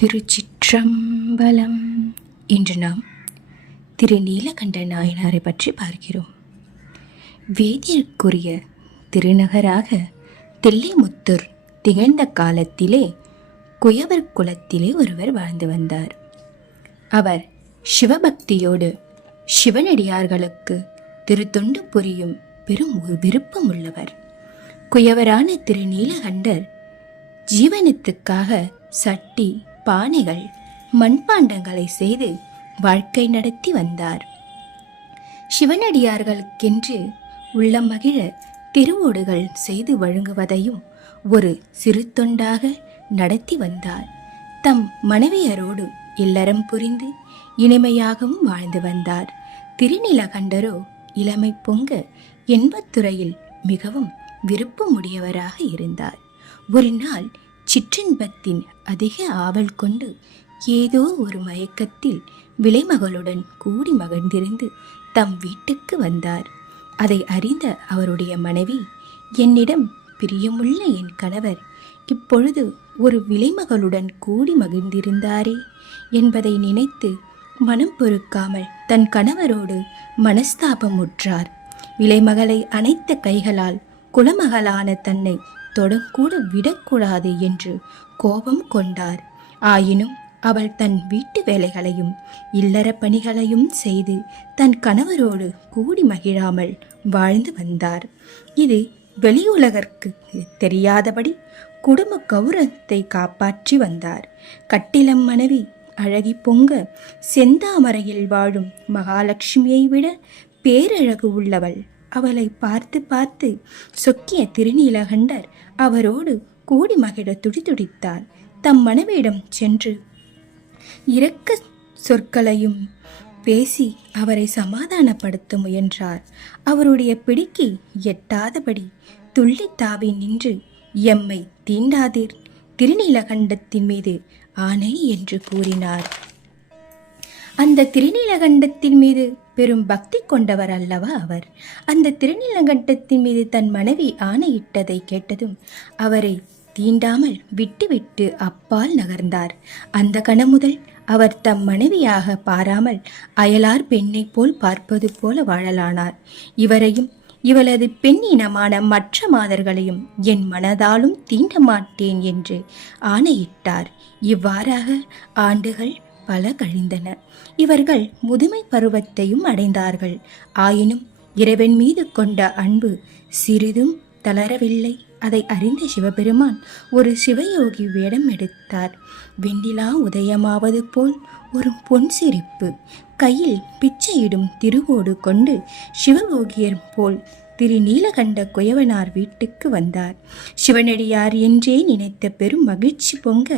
திருச்சிற்றம்பலம். இன்று நாம் திரு நீலகண்ட நாயனாரை பற்றி பார்க்கிறோம். வேதியர்க்குரிய திருநகராக தில்லைமுத்தூர் திகழ்ந்த காலத்திலே குயவர் குலத்திலே ஒருவர் வாழ்ந்து வந்தார். அவர் சிவபக்தியோடு சிவனடியார்களுக்கு திருத்தொண்டு புரியும் பெரும் ஒரு விருப்பம் உள்ளவர். குயவரான திரு நீலகண்டர் ஜீவனத்துக்காக சட்டி, பானைகள், மண்பாண்டங்களை செய்து வாழ்க்கை நடத்தி வந்தார். சிவனடியார்களுக்கென்று உள்ளம் மகிழ திருவோடுகள் செய்து வழங்குவதையும் ஒரு சிறு தொண்டாக நடத்தி வந்தார். தம் மனைவியரோடு இல்லறம் புரிந்து இனிமையாகவும் வாழ்ந்து வந்தார். திருநீலகண்டரோ இளமை பொங்க இன்பத்துறையில் மிகவும் விருப்பமுடையவராக இருந்தார். ஒரு நாள் சிற்றின்பத்தின் அதிக ஆவல் கொண்டு ஏதோ ஒரு மயக்கத்தில் விலைமகளுடன் கூடி மகிழ்ந்திருந்து தம் வீட்டுக்கு வந்தார். அதை அறிந்த அவருடைய மனைவி, என்னிடம் பிரியமுள்ள என் கணவர் இப்பொழுது ஒரு விலைமகளுடன் கூடி மகிழ்ந்திருந்தாரே என்பதை நினைத்து மனம் பொறுக்காமல் தன் கணவரோடு மனஸ்தாபமுற்றார். விலைமகளை அணைத்த கைகளால் குலமகளான தன்னை தொடக்கூட விடக்கூடாது என்று கோபம் கொண்டார். ஆயினும் அவள் தன் வீட்டு வேலைகளையும் இல்லற பணிகளையும் செய்து தன் கணவரோடு கூடி மகிழாமல் வாழ்ந்து வந்தார். இது வெளியுலகற்கு தெரியாதபடி குடும்ப கௌரவத்தை காப்பாற்றி வந்தார். கட்டிலம் மனைவி அழகி பொங்க செந்தாமரையில் வாழும் மகாலட்சுமியை விட பேரழகு உள்ளவள். அவளை பார்த்து பார்த்து சொக்கிய திருநீலகண்டர் அவரோடு கூடி மகிழ துடிதுடித்தார். தம் மனைவியிடம் சென்று இரக்க சொற்களையும் பேசி அவரை சமாதானப்படுத்த முயன்றார். அவருடைய பிடிக்கு எட்டாதபடி துள்ளி தாவி நின்று, எம்மை தீண்டாதீர், திருநீலகண்டத்தின் மீது ஆணை என்று கூறினார். அந்த திருநீலகண்டத்தின் மீது பெரும் பக்தி கொண்டவர் அல்லவா அவர். அந்த திருநீலகண்டத்தின் மீது தன் மனைவி ஆணையிட்டதை கேட்டதும் அவரை தீண்டாமல் விட்டுவிட்டு அப்பால் நகர்ந்தார். அந்த கணம் முதல் அவர் தம் மனைவியாக பாராமல் அயலார் பெண்ணை போல் பார்ப்பது போல வாழலானார். இவரையும் இவளது பெண் இனமான மற்ற மாதர்களையும் என் மனதாலும் தீண்ட மாட்டேன் என்று ஆணையிட்டார். இவ்வாறாக ஆண்டுகள் பல கழிந்தன. இவர்கள் முதுமை பருவத்தையும் அடைந்தார்கள். ஆயினும் இறைவன் மீது கொண்ட அன்பு சிறிதும் தளரவில்லை. அதை அறிந்த சிவபெருமான் ஒரு சிவயோகி வேடம் எடுத்தார். வெண்ணிலா உதயமாவது போல் ஒரு பொன் சிரிப்பு, கையில் பிச்சையிடும் திருவோடு கொண்டு சிவயோகியர் போல் திரு நீலகண்ட குயவனார் வீட்டுக்கு வந்தார். சிவனடியார் என்றே நினைத்த பெரும் மகிழ்ச்சி பொங்க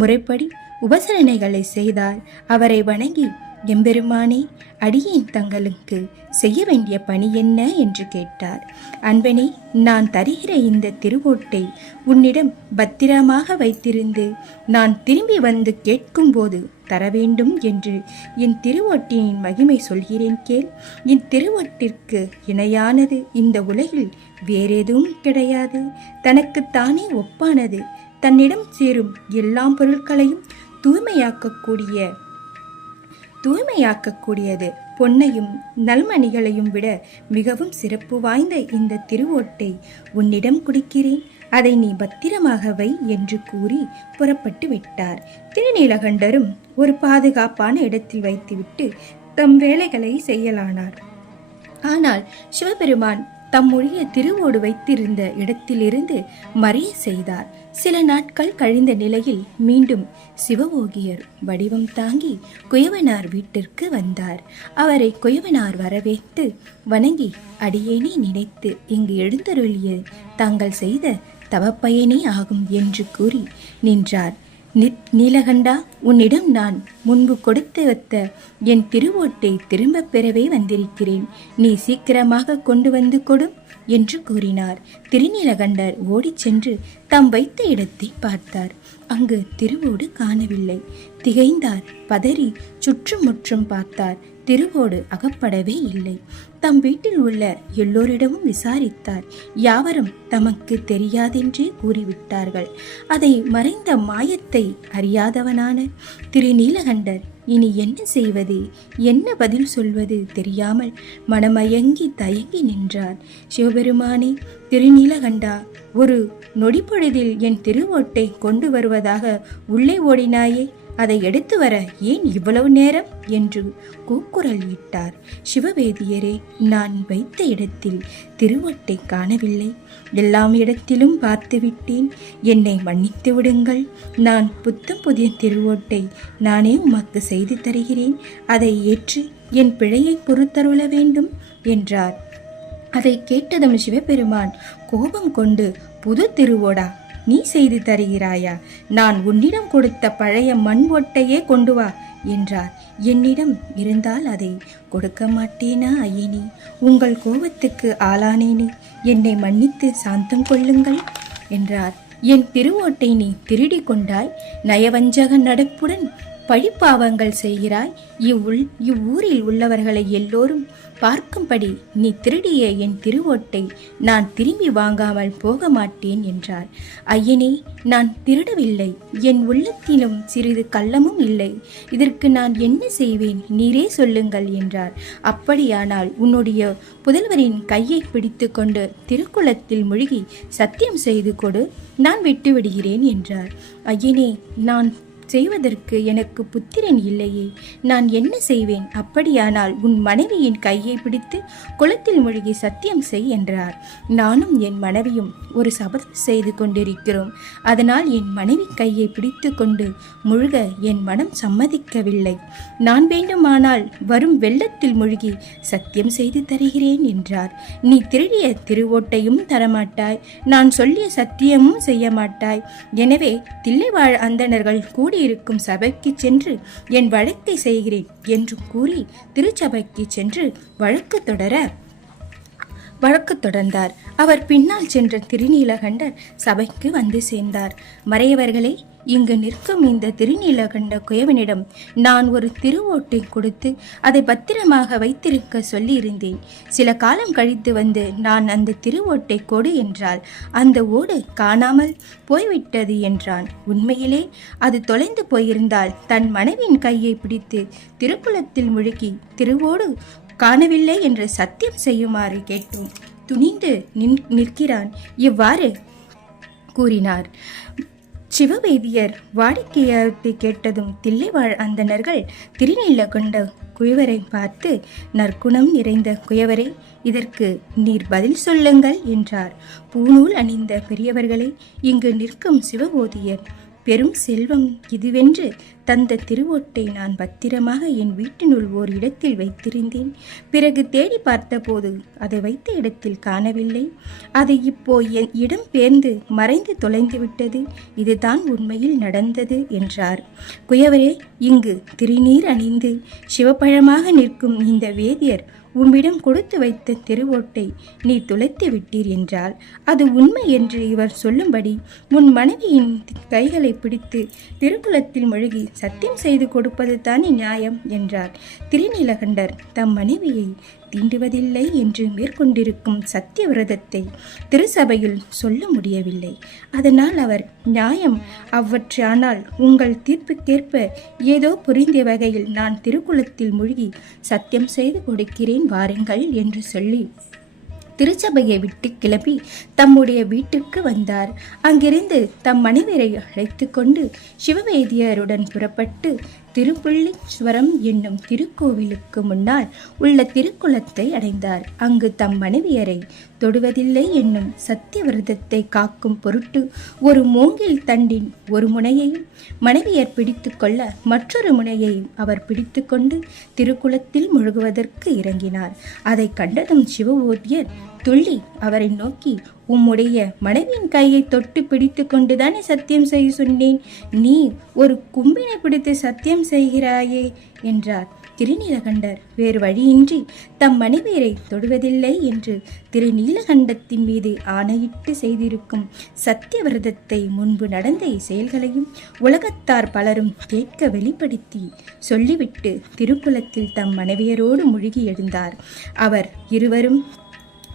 முறைப்படி உபசரணைகளை செய்தார். அவரை வணங்கி, எம்பெருமானே, அடியேன் தங்களுக்கு செய்ய வேண்டிய பணி என்ன என்று கேட்டார். அன்பனே, நான் தருகிற இந்த திருவோட்டை உன்னிடம் பத்திரமாக வைத்திருந்து நான் திரும்பி வந்து கேட்கும்போது தர வேண்டும் என்று என் திருவோட்டின் மகிமை சொல்கிறேன் கேள். என் திருவோட்டிற்கு இணையானது இந்த உலகில் வேறெதுவும் கிடையாது. தனக்குத்தானே ஒப்பானது. தன்னிடம் சேரும் எல்லா பொருட்களையும் தூய்மையாக்கக்கூடியது. பொன்னையும் நல்மணிகளையும் விட மிகவும் சிறப்பு வாய்ந்த இந்த திருவோட்டை உன்னிடம் கொடுக்கிறேன். அதை நீ பத்திரமாக வை என்று கூறி புறப்பட்டு விட்டார். திருநீலகண்டரும் ஒரு பாதுகாப்பான இடத்தில் வைத்துவிட்டு தம் வேலைகளை செய்யலானார். ஆனால் சிவபெருமான் தம்முடைய திருவோடு வைத்திருந்த இடத்திலிருந்து மறைய செய்தார். சில நாட்கள் கழிந்த நிலையில் மீண்டும் சிவயோகியர் வடிவம் தாங்கி குயவனார் வீட்டிற்கு வந்தார். அவரை குயவனார் வரவேற்று வணங்கி, அடியேனே நினைத்து இங்கு எழுந்தருளிய தாங்கள் செய்த தவப்பயனே ஆகும் என்று கூறி நின்றார். நீலகண்டா, உன்னிடம் நான் முன்பு கொடுத்து வைத்த என் திருவோட்டை திரும்ப பெறவே வந்திருக்கிறேன். நீ சீக்கிரமாக கொண்டு வந்து கொடும். என்று கூறினார். திருநீலகண்டர் ஓடிச் சென்று தாம் வைத்த இடத்தை பார்த்தார். அங்கு திருவோடு காணவில்லை. திகைந்தார். பதறி சுற்றுமுற்றும் பார்த்தார். திருவோடு அகப்படவே இல்லை. தம் வீட்டில் உள்ள எல்லோரிடமும் விசாரித்தார். யாவரும் தமக்கு தெரியாதென்றே கூறிவிட்டார்கள். அதை மறைந்த மாயத்தை அறியாதவனான திருநீலகண்டர் இனி என்ன செய்வது, என்ன பதில் சொல்வது தெரியாமல் மனமயங்கி தயங்கி நின்றார். சிவபெருமானே, திருநீலகண்டா, ஒரு நொடிப்பொழுதில் என் திருவோட்டை கொண்டு வருவதாக உள்ளே ஓடினாயே, அதை எடுத்து வர ஏன் இவ்வளவு நேரம் என்று கூக்குரல் இட்டார். சிவவேதியரே, நான் வைத்த இடத்தில் திருவொட்டை காணவில்லை. எல்லாம் இடத்திலும் பார்த்து விட்டேன். என்னை மன்னித்து விடுங்கள். நான் புத்தம் புதிய திருவோட்டை நானே உமக்கு செய்து தருகிறேன். அதை ஏற்று என் பிழையை பொறுத்தருள வேண்டும் என்றார். அதை கேட்டதும் சிவபெருமான் கோபம் கொண்டு, புது திருவோடா நீ செய்து தருகிறாயா? நான் உன்னிடம் கொடுத்த பழைய மண் ஓட்டையே கொண்டு வா என்றார். என்னிடம் இருந்தால் அதை கொடுக்க மாட்டேனா ஐயனே? உங்கள் கோபத்துக்கு ஆளானேனே. என்னை மன்னித்து சாந்தம் கொள்ளுங்கள் என்றார். என் திருவோட்டை நீ திருடி கொண்டாய். நயவஞ்சக நடப்புடன் பழிப்பாவங்கள் செய்கிறாய். இவ்வூரில் உள்ளவர்களை எல்லோரும் பார்க்கும்படி நீ திருடிய என் திருவோட்டை நான் திரும்பி வாங்காமல் போக மாட்டேன் என்றார். ஐயனே, நான் திருடவில்லை. என் உள்ளத்திலும் சிறிது கள்ளமும் இல்லை. இதற்கு நான் என்ன செய்வேன்? நீரே சொல்லுங்கள் என்றார். அப்படியானால் உன்னுடைய புதல்வரின் கையை பிடித்து கொண்டு திருக்குளத்தில் மூழ்கி சத்தியம் செய்து கொடு, நான் விட்டுவிடுகிறேன் என்றார். ஐயனே, நான் செய்வதற்கு எனக்கு புத்திரன் இல்லையே, நான் என்ன செய்வேன்? அப்படியானால் உன் மனைவியின் கையை பிடித்து குளத்தில் மூழ்கி சத்தியம் செய் என்றார். நானும் என் மனைவியும் ஒரு சபதம் செய்து கொண்டிருக்கிறோம். அதனால் என் மனைவி கையை பிடித்து கொண்டு முழுக என் மனம் சம்மதிக்கவில்லை. நான் வேண்டுமானால் வரும் வெள்ளத்தில் மூழ்கி சத்தியம் செய்து தருகிறேன் என்றார். நீ திருடிய திருவோட்டையும் தரமாட்டாய், நான் சொல்லிய சத்தியமும் செய்ய மாட்டாய். எனவே தில்லைவாழ் அந்தணர்கள் கூடி இருக்கும் சபைக்கு சென்று என் வழக்கை செய்கிறேன் என்று கூறி திருச்சபைக்கு சென்று வழக்கு தொடர்ந்தார். அவர் பின்னால் சென்ற திருநீலகண்டர் சபைக்கு வந்து சேர்ந்தார். மறையவர்களே, இங்கு நிற்கும் இந்த திருநீலகண்ட குயவனிடம் நான் ஒரு திருவோட்டை கொடுத்து அதை பத்திரமாக வைத்திருக்க சொல்லியிருந்தேன். சில காலம் கழித்து வந்து நான் அந்த திருவோட்டை கொடு என்றால் அந்த ஓடு காணாமல் போய்விட்டது என்றான். உண்மையிலே அது தொலைந்து போயிருந்தால் தன் மனைவியின் கையை பிடித்து திருக்குளத்தில் முழுகி திருவோடு காணவில்லை என்று சத்தியம் செய்யுமாறு கேட்டும் துணிந்து நிற்கிறான். இவ்வாறு கூறினார். சிவவேதியர் வாடிக்கையாளத்தை கேட்டதும் தில்லைவாழ் அந்தணர்கள் திருநீலகண்ட குயவரை பார்த்து, நற்குணம் நிறைந்த குயவரே, இதற்கு நீர் பதில் சொல்லுங்கள் என்றார். பூநூல் அணிந்த பெரியவர்களே, இங்கு நிற்கும் சிவபோதியர் பெரும் செல்வம் இதுவென்று தந்த திருவோட்டை நான் பத்திரமாக என் வீட்டினுள் ஓர் இடத்தில் வைத்திருந்தேன். பிறகு தேடி பார்த்தபோது அதை வைத்த இடத்தில் காணவில்லை. அது இப்போ என் இடம் பெயர்ந்து மறைந்து தொலைந்து விட்டது. இதுதான் உண்மையில் நடந்தது என்றார். குயவரே, இங்கு திருநீர் அணிந்து சிவப்பழமாக நிற்கும் இந்த வேதியர் உம்மிடம் கொடுத்து வைத்த திருவோட்டை நீ துளைத்து விட்டீர் என்றால் அது உண்மை என்று இவர் சொல்லும்படி உன் மனைவியின் கைகளை பிடித்து திருக்குளத்தில் மூழ்கி சத்தியம் செய்து கொடுப்பது தானே நியாயம் என்றார். திருநீலகண்டர் தம் மனைவியை தீண்டுவதில்லை என்று மேற்கொண்டிருக்கும் சத்திய விரதத்தை திருசபையில் சொல்ல முடியவில்லை. அதனால் அவர் நியாயம் அவ்வற்றானால் உங்கள் தீர்ப்புக்கேற்ப ஏதோ புரிந்த வகையில் நான் திருக்குளத்தில் மூழ்கி சத்தியம் செய்து கொடுக்கிறேன், வாருங்கள் என்று சொல்லி திருச்சபையை விட்டு கிளம்பி தம்முடைய வீட்டிற்கு வந்தார். அங்கிருந்து தம் மனைவியரை அழைத்து கொண்டு சிவவேதியருடன் புறப்பட்டு திருப்புள்ளீஸ்வரம் என்னும் திருக்கோவிலுக்கு முன்னால் உள்ள திருக்குளத்தை அடைந்தார். அங்கு தம் மனைவியரை தொடுவதில்லை என்னும் சத்திய விரதத்தை காக்கும் பொருட்டு ஒரு மூங்கில் தண்டின் ஒரு முனையையும் மனைவியர் பிடித்து கொள்ள மற்றொரு முனையையும் அவர் பிடித்து கொண்டு திருக்குளத்தில் முழுகுவதற்கு இறங்கினார். அதை கண்டதும் சிவபோதியர் துள்ளி அவரை நோக்கி, உம்முடைய மனைவியின் கையை தொட்டு பிடித்து கொண்டுதானே சத்தியம் செய்ய சொன்னேன், நீ ஒரு கும்பினை பிடித்து சத்தியம் செய்கிறாயே என்றார். திருநீலகண்டர் வேறு வழியின்றி தம் மனைவியரை தொடுவதில்லை என்று திருநீலகண்டத்தின் மீது ஆணையிட்டு செய்திருக்கும் சத்தியவிரதத்தை முன்பு நடந்த செயல்களையும் உலகத்தார் பலரும் கேட்க வெளிப்படுத்தி சொல்லிவிட்டு திருக்குளத்தில் தம் மனைவியரோடு முழுகி எழுந்தார். அவர் இருவரும்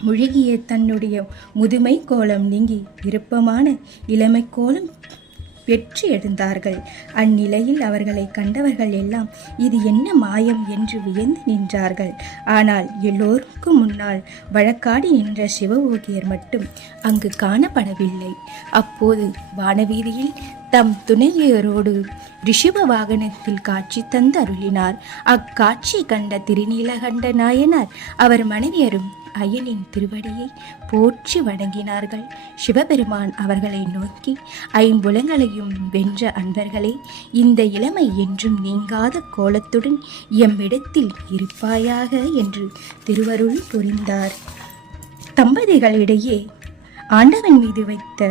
முழுகிய தன்னுடைய முதுமை கோலம் நீங்கி விருப்பமான இளமை கோலம் வெற்றி எழுந்தார்கள். அந்நிலையில் அவர்களை கண்டவர்கள் எல்லாம் இது என்ன மாயம் என்று வியந்து நின்றார்கள். ஆனால் எல்லோருக்கும் முன்னால் வழக்காடி நின்ற சிவயோகியர் மட்டும் அங்கு காணப்படவில்லை. அப்போது வானவீதியில் தம் துணைவியரோடு ரிஷப வாகனத்தில் காட்சி தந்து அருளினார். அக்காட்சி கண்ட திருநீலகண்ட நாயனார் அவர் மனைவியரும் ஐயனின் திருவடியை போற்றி வணங்கினார்கள். சிவபெருமான் அவர்களை நோக்கி, ஐம்புலங்களையும் வென்ற அன்பர்களே, இந்த இளமை என்றும் நீங்காத கோலத்துடன் எம்மிடத்தில் இருப்பாயாக என்று திருவருள் புரிந்தார். தம்பதிகளிடையே ஆண்டவன் மீது வைத்த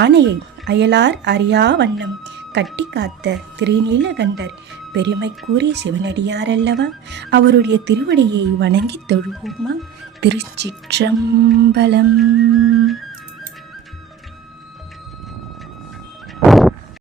ஆணையை அயலார் அறியா வண்ணம் கட்டி காத்த திருநீலகண்டர் பெருமை கூறிய சிவனடியார் அல்லவா? அவருடைய திருவடியை வணங்கி தொழுவோமா? திருச்சிற்றம்பலம்.